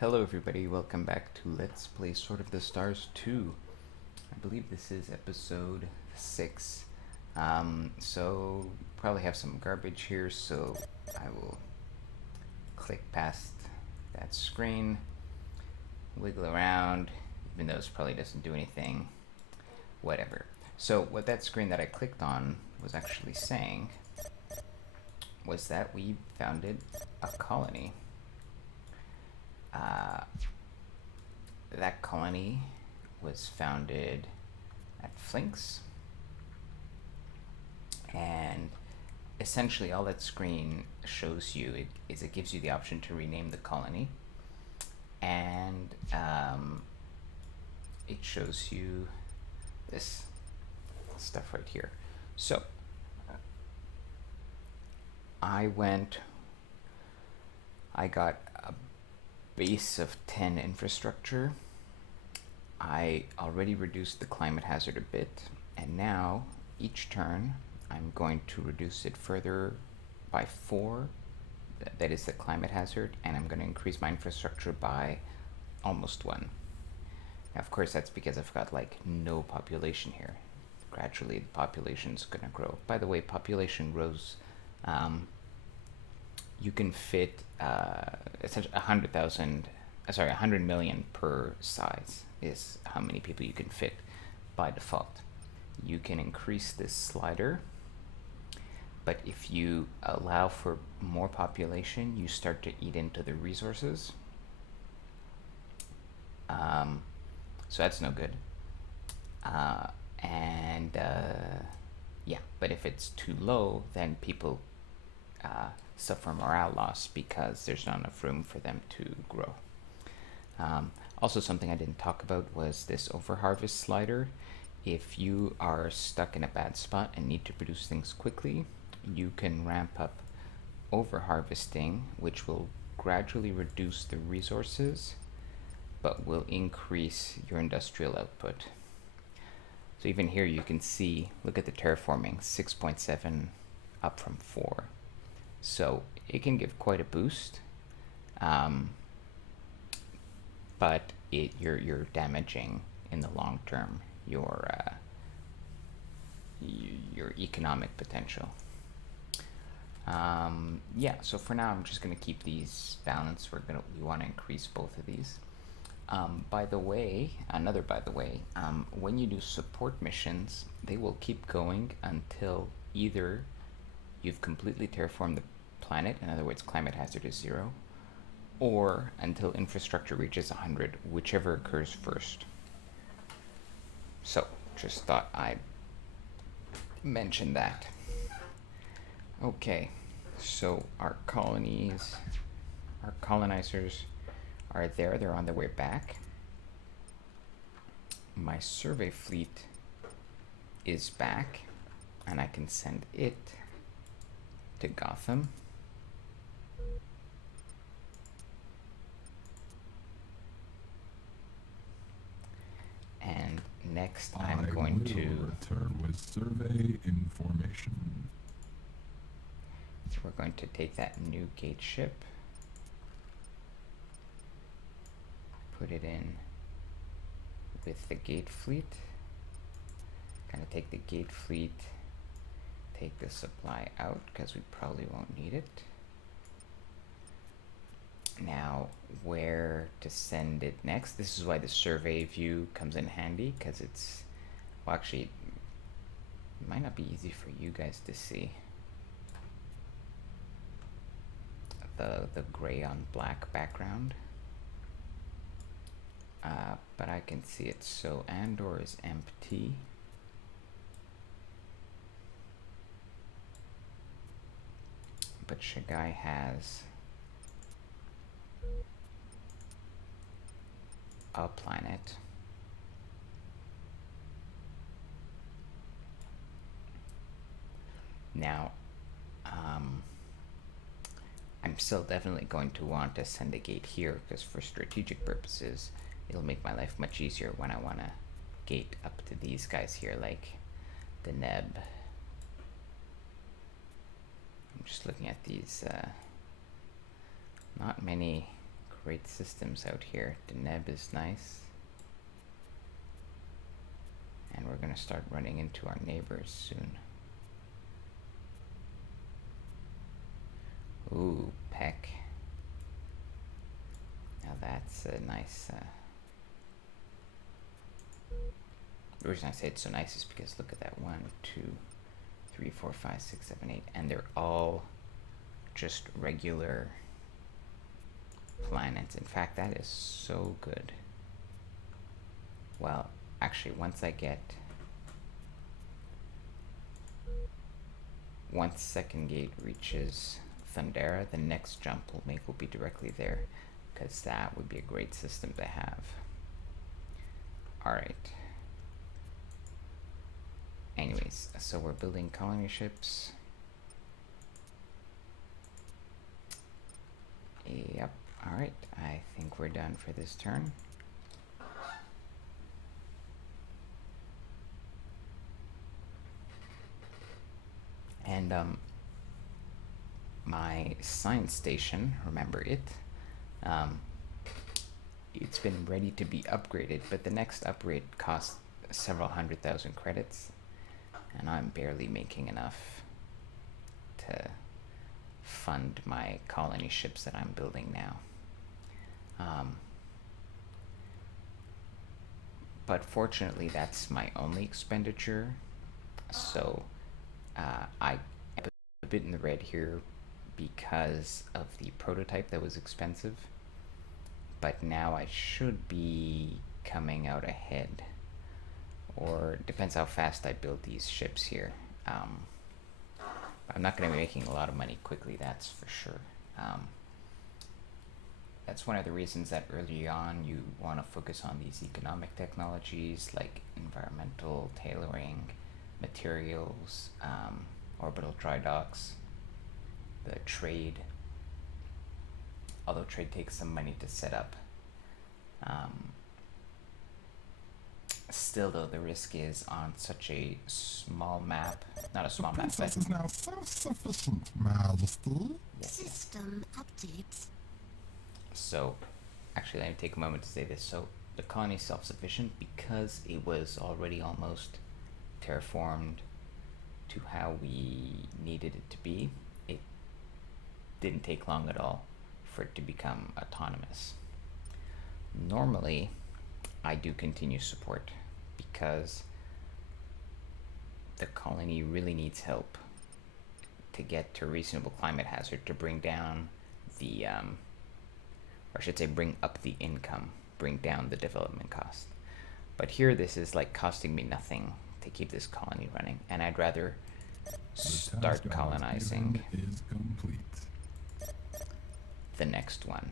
Hello everybody, welcome back to Let's Play Sword of the Stars 2. I believe this is episode 6. So probably have some garbage here, so I will click past that screen, wiggle around, even though this probably doesn't do anything, whatever. So what that screen that I clicked on was actually saying was that we founded a colony. That colony was founded at Flinks, and essentially all that screen shows you is it gives you the option to rename the colony, and it shows you this stuff right here. So I got a base of 10 infrastructure. I already reduced the climate hazard a bit, and now each turn I'm going to reduce it further by 4. That is the climate hazard, and I'm going to increase my infrastructure by almost 1. Now, of course, that's because I've got like no population here. Gradually the population's going to grow. By the way, population grows. You can fit essentially 100 million per size is how many people you can fit by default. You can increase this slider, but if you allow for more population, you start to eat into the resources. So that's no good. Yeah, but if it's too low, then people suffer morale loss because there's not enough room for them to grow. Also, something I didn't talk about was this overharvest slider. If you are stuck in a bad spot and need to produce things quickly, you can ramp up overharvesting, which will gradually reduce the resources but will increase your industrial output. So even here you can see, look at the terraforming, 6.7 up from 4. So it can give quite a boost, but you're damaging in the long term your economic potential. Yeah, so for now I'm just going to keep these balanced. We want to increase both of these. By the way, when you do support missions, they will keep going until either you've completely terraformed the planet, in other words, climate hazard is 0, or until infrastructure reaches 100, whichever occurs first. So, just thought I'd mention that. Okay, so our colonies, our colonizers are there. They're on their way back. My survey fleet is back, and I can send it to Gotham. And next I'm going to return with survey information. So we're going to take that new gate ship, put it in with the gate fleet, kind of take the gate fleet, take the supply out because we probably won't need it. Now where to send it next? This is why the survey view comes in handy, because it's, well, actually it might not be easy for you guys to see the gray on black background, but I can see it. So Andor is empty. But Shagai has a planet. Now, I'm still definitely going to want to send a gate here, because for strategic purposes, it'll make my life much easier when I want to gate up to these guys here, like the Neb. I'm just looking at these, not many great systems out here. Deneb is nice. And we're going to start running into our neighbors soon. Ooh, Peck. Now that's a nice... the reason I say it's so nice is because look at that. 1, 2, 3, 4, 5, 6, 7, 8. And they're all just regular planets. In fact, that is so good. Well, actually, once second gate reaches Thundera, the next jump we'll make will be directly there, because that would be a great system to have. Alright. Anyways, so we're building colony ships. Yep. Alright, I think we're done for this turn. And my science station, remember it, it's been ready to be upgraded, but the next upgrade costs several 100,000 credits, and I'm barely making enough to fund my colony ships that I'm building now. But fortunately, that's my only expenditure, so I'm a bit in the red here because of the prototype that was expensive, but now I should be coming out ahead, or depends how fast I build these ships here. I'm not going to be making a lot of money quickly, that's for sure. That's one of the reasons that early on you want to focus on these economic technologies like environmental tailoring, materials, orbital dry docks, the trade, although trade takes some money to set up. Still though, the risk is on such a small map, not a small map, but... Princess is now self-sufficient, Majesty. Yes. System updates. So, actually let me take a moment to say this. So, the colony is self-sufficient because it was already almost terraformed to how we needed it to be. It didn't take long at all for it to become autonomous. Normally, I do continue support because the colony really needs help to get to a reasonable climate hazard to bring down the, or I should say bring up the income, bring down the development cost. But here this is like costing me nothing to keep this colony running, and I'd rather start colonizing is complete. the next one.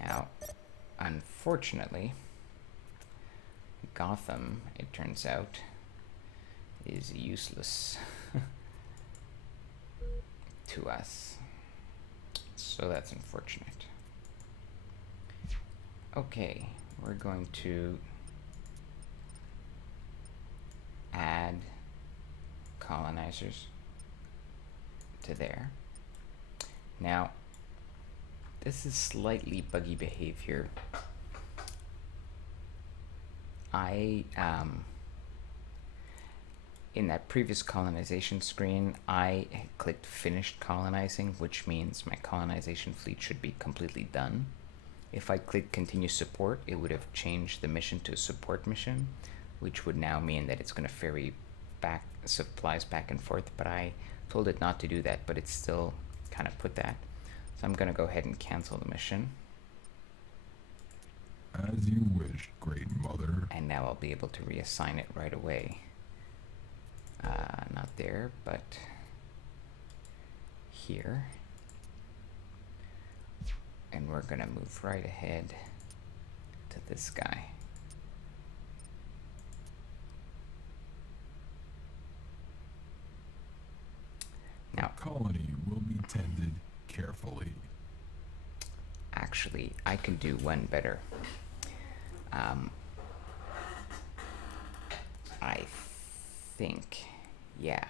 Now, unfortunately, Gotham, it turns out, is useless to us. So that's unfortunate. Okay, we're going to add colonizers to there. Now, this is slightly buggy behavior. In that previous colonization screen, I clicked finished colonizing, which means my colonization fleet should be completely done. If I click continue support, it would have changed the mission to a support mission, which would now mean that it's going to ferry back supplies back and forth, but I told it not to do that, but it still kind of put that. So I'm going to go ahead and cancel the mission. As you wish, Great Mother. And now I'll be able to reassign it right away. Not there, but here. And we're going to move right ahead to this guy. Now, The colony will be tended carefully. actually, I can do one better. I think, yeah.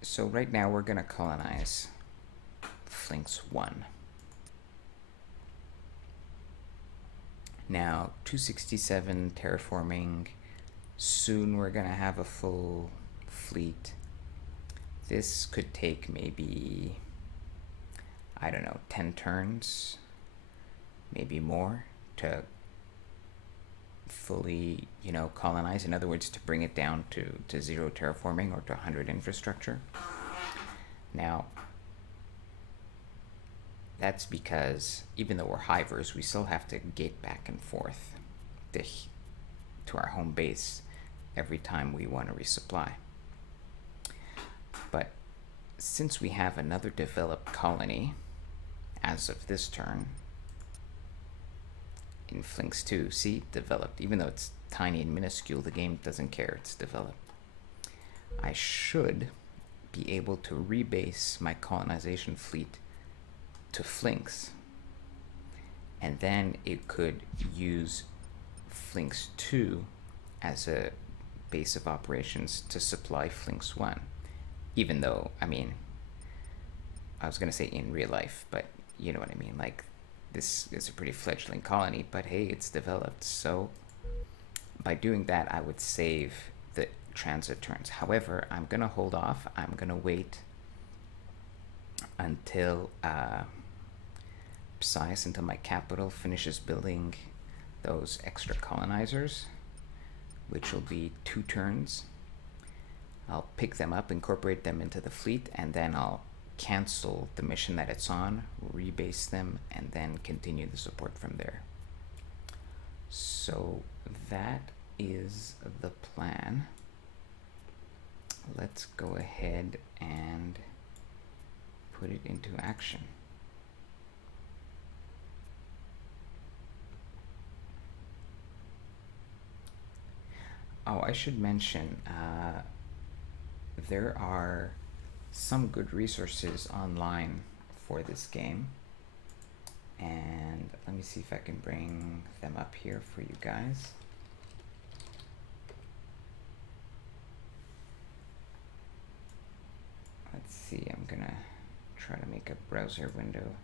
So right now we're going to colonize Flinks 1. Now, 267 terraforming. Soon we're gonna have a full fleet. This could take maybe, I don't know, 10 turns, maybe more, to fully, colonize. In other words, to bring it down to 0 terraforming or to 100 infrastructure. Now, that's because even though we're hivers, we still have to gate back and forth to our home base every time we want to resupply. But since we have another developed colony as of this turn in Flinks 2, see, developed, even though it's tiny and minuscule, the game doesn't care, it's developed. I should be able to rebase my colonization fleet to Flinks, and then it could use Flinks 2 as a base of operations to supply Flinks 1. Even though, I mean, I was going to say in real life, but you know what I mean. Like, this is a pretty fledgling colony, but hey, it's developed. So by doing that, I would save the transit turns. However, I'm going to hold off. I'm going to wait until Psias, until my capital finishes building those extra colonizers, which will be 2 turns. I'll pick them up, incorporate them into the fleet, and then I'll cancel the mission that it's on, rebase them, and then continue the support from there. So that is the plan. Let's go ahead and put it into action. Oh, I should mention, there are some good resources online for this game, and let me see if I can bring them up here for you guys. Let's see, I'm gonna try to make a browser window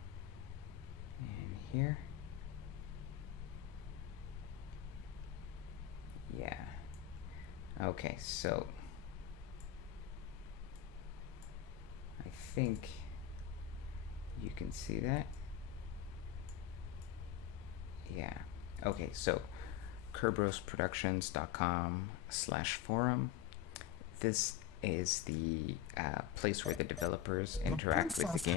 in here. Yeah. Okay, so I think you can see that. Yeah. Okay, so kerberosproductions.com/forum. This is the place where the developers interact with the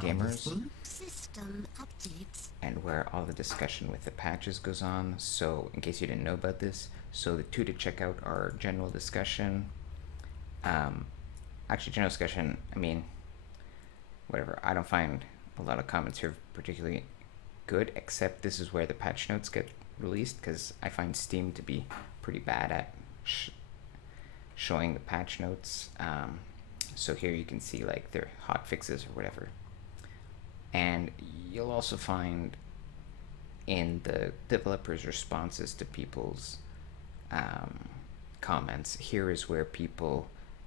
gamers, System updates. and where all the discussion with the patches goes on. So in case you didn't know about this, so the 2 to check out are general discussion. Actually, general discussion, I mean, whatever. I don't find a lot of comments here particularly good, except this is where the patch notes get released, because I find Steam to be pretty bad at showing the patch notes. So here you can see like their hot fixes or whatever. And you'll also find in the developers' responses to people's comments, here is where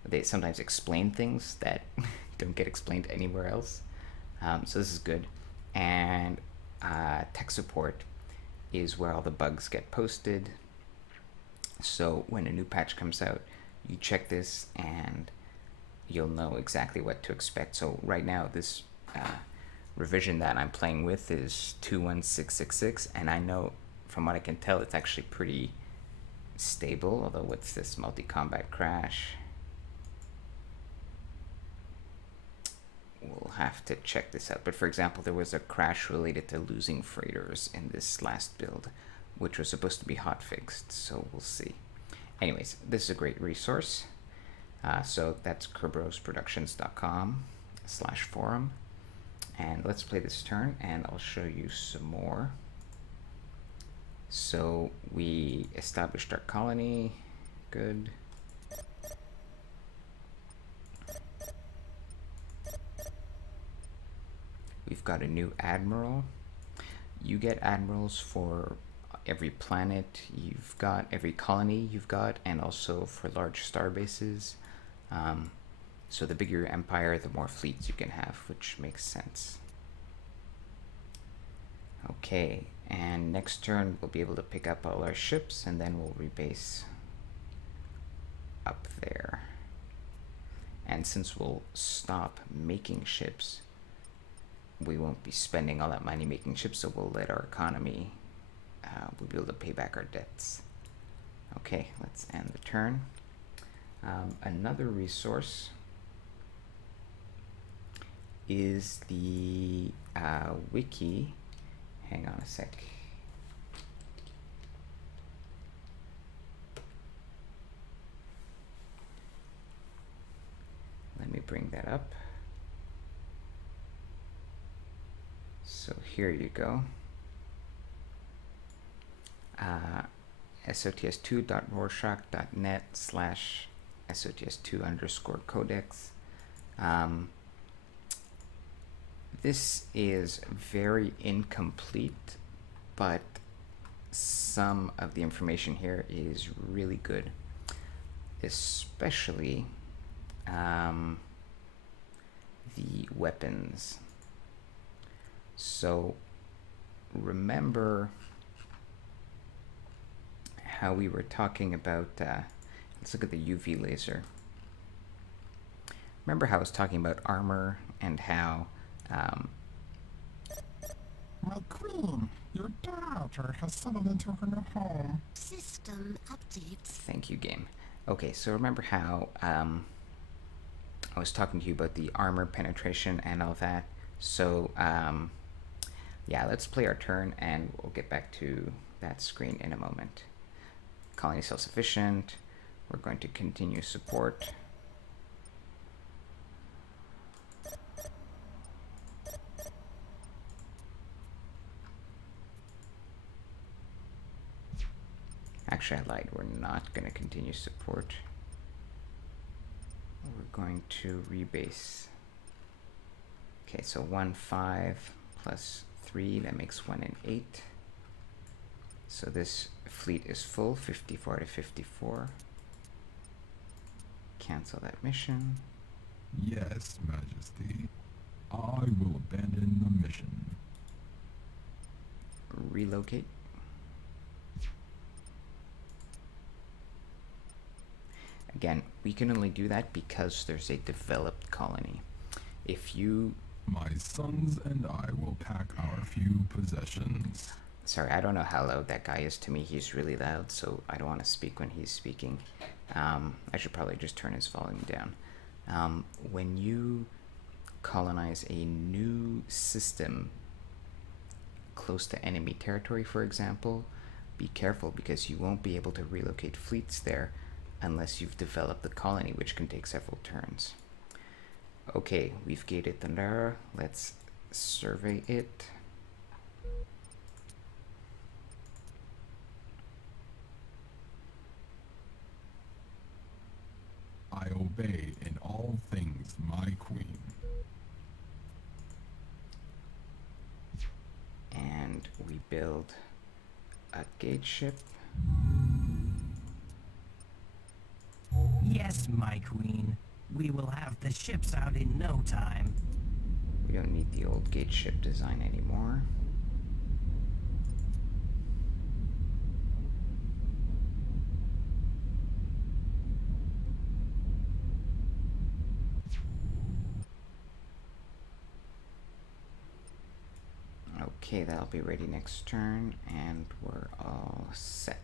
they sometimes explain things that don't get explained anywhere else. So this is good. And tech support is where all the bugs get posted. So when a new patch comes out, you check this and you'll know exactly what to expect. So right now, this revision that I'm playing with is 21666, and I know from what I can tell, it's actually pretty stable. Although, what's this multi-combat crash? We'll have to check this out. But for example, there was a crash related to losing freighters in this last build, which was supposed to be hot fixed, so we'll see. Anyways, this is a great resource. So that's kerberosproductions.com/forum. And let's play this turn, and I'll show you some more. So we established our colony. Good. We've got a new admiral. You get admirals for every planet you've got, every colony you've got, and also for large star bases. So the bigger your empire, the more fleets you can have, which makes sense. Okay, And next turn we'll be able to pick up all our ships, and then we'll rebase up there. And since we'll stop making ships, we won't be spending all that money making ships, so we'll let our economy, we'll be able to pay back our debts. Okay, let's end the turn. Another resource is the wiki. Hang on a sec. Let me bring that up. So here you go. sots2.rorschach.net/sots2_codex. This is very incomplete, but some of the information here is really good, especially the weapons. So remember how we were talking about, let's look at the UV laser. Remember how I was talking about armor and how My queen, your daughter has settled into her new home. System updates. thank you, game. Okay, so remember how I was talking to you about the armor penetration and all that. So yeah, let's play our turn and we'll get back to that screen in a moment. Colony self-sufficient. We're going to continue support. Actually, I lied. We're not going to continue support. We're going to rebase. Okay, so 1, 5 plus 3, that makes 1 and 8. So this fleet is full, 54 to 54. Cancel that mission. Yes, Majesty. I will abandon the mission. Relocate. Again, we can only do that because there's a developed colony. If you... My sons and I will pack our few possessions. Sorry, I don't know how loud that guy is to me. He's really loud, so I don't want to speak when he's speaking. I should probably just turn his volume down. When you colonize a new system close to enemy territory, for example, be careful because you won't be able to relocate fleets there unless you've developed the colony, which can take several turns. Okay, we've gated Thundara. Let's survey it. I obey in all things, my queen. And we build a gate ship. Yes, my queen. We will have the ships out in no time. We don't need the old gate ship design anymore. Okay, that'll be ready next turn, and we're all set.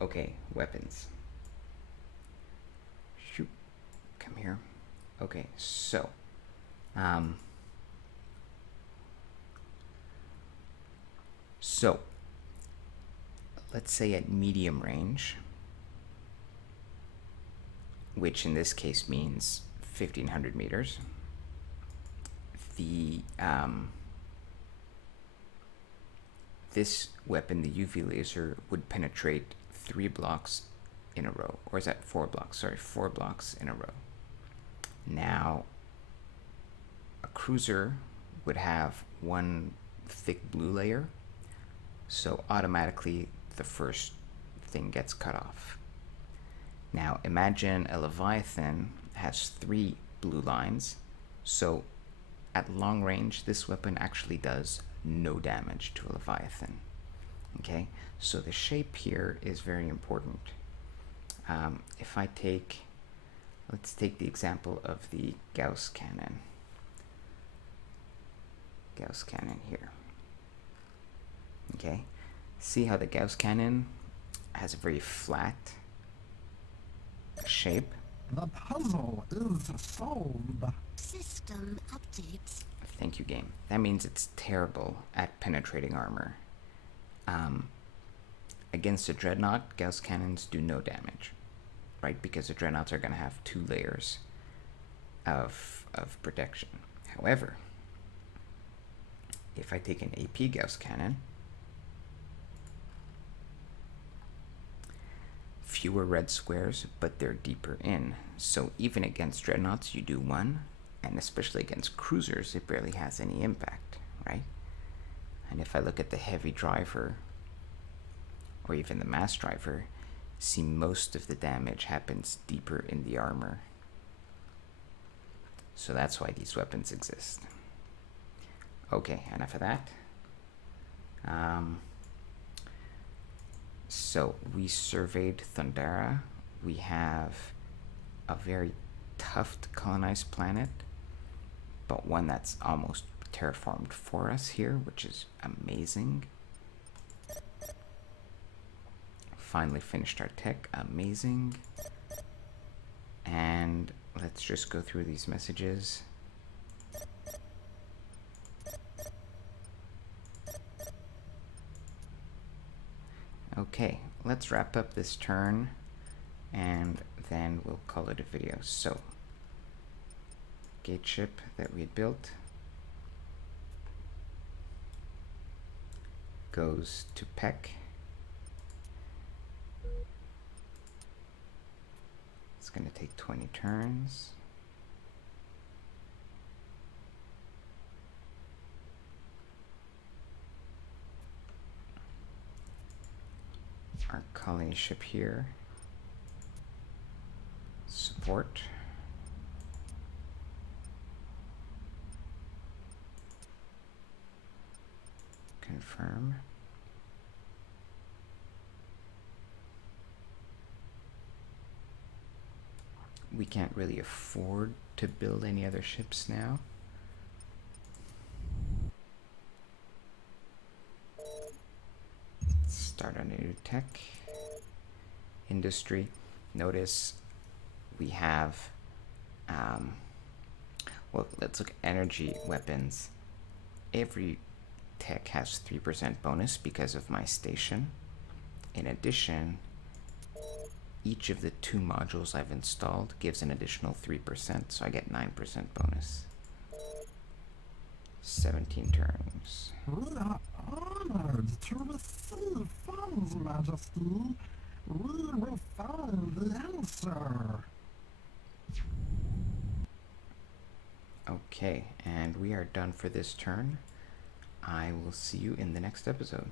Okay, weapons. Shoot, come here. Okay, so, let's say at medium range, which in this case means 1,500 meters, the, this weapon, the UV laser, would penetrate 3 blocks in a row, or is that 4 blocks? Sorry, 4 blocks in a row. Now, a cruiser would have 1 thick blue layer, so automatically the first thing gets cut off. Now, imagine a Leviathan has 3 blue lines, so at long range, this weapon actually does no damage to a Leviathan. Okay, so the shape here is very important. If I take, let's take the example of the Gauss cannon. Gauss cannon here. Okay, see how the Gauss cannon has a very flat shape? The puzzle is solved. System update. Thank you, game. That means it's terrible at penetrating armor. Against a dreadnought, Gauss cannons do no damage, right? Because the dreadnoughts are going to have 2 layers of protection. However, if I take an AP Gauss cannon, fewer red squares, but they're deeper in. So even against dreadnoughts, you do 1, and especially against cruisers, it barely has any impact, right? And if I look at the heavy driver, or even the mass driver, see most of the damage happens deeper in the armor. So that's why these weapons exist. Okay, enough of that. So we surveyed Thundera. We have a very tough to colonize planet, but one that's almost terraformed for us here, which is amazing. Finally finished our tech, amazing. And let's just go through these messages. Okay, let's wrap up this turn and then we'll call it a video. So, gate ship that we had built goes to Peck. It's going to take 20 turns. Our colony ship here. Support. Confirm. We can't really afford to build any other ships now. Start on a new tech. Industry. Notice we have, well, let's look at energy weapons. Every tech has 3% bonus because of my station. In addition, each of the 2 modules I've installed gives an additional 3%, so I get 9% bonus. 17 turns. We are honored to receive funds, Majesty. We will find the answer. Okay, and we are done for this turn. I will see you in the next episode.